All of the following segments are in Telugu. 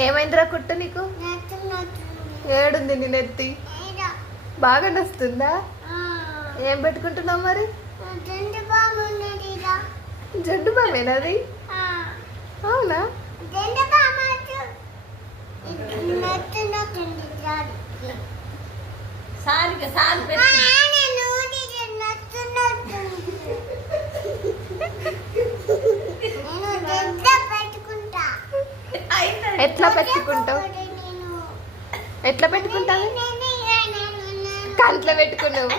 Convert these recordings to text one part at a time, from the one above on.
ఏమైందిరా కుట్టు నీకు? ఏడుంది నీ నెత్తి? బాగా నొస్తుందా? ఏం పెట్టుకుంటున్నావు మరి? జడ్డు బామేనా అది? అవునా? ఎట్లా పెట్టుకుంటావు? ఎట్లా పెట్టుకుంటావు? కంట్లో పెట్టుకున్నావు.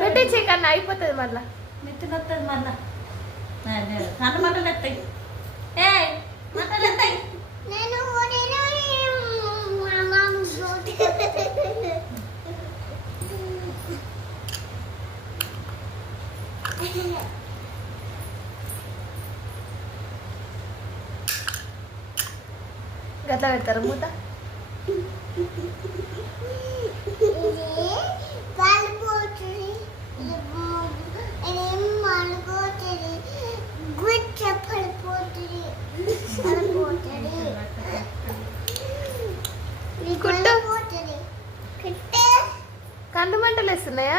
పెట్టేసి కన్నా అయిపోతుంది మళ్ళా. మిత్తునొస్తుంది మళ్ళా. కన్న మంటలు ఎత్తాయి. ఏ మంటలు ఎత్తాయి. గట్లా పెడతారు మూత. కళ్ళు మంటలు వేస్తున్నాయా?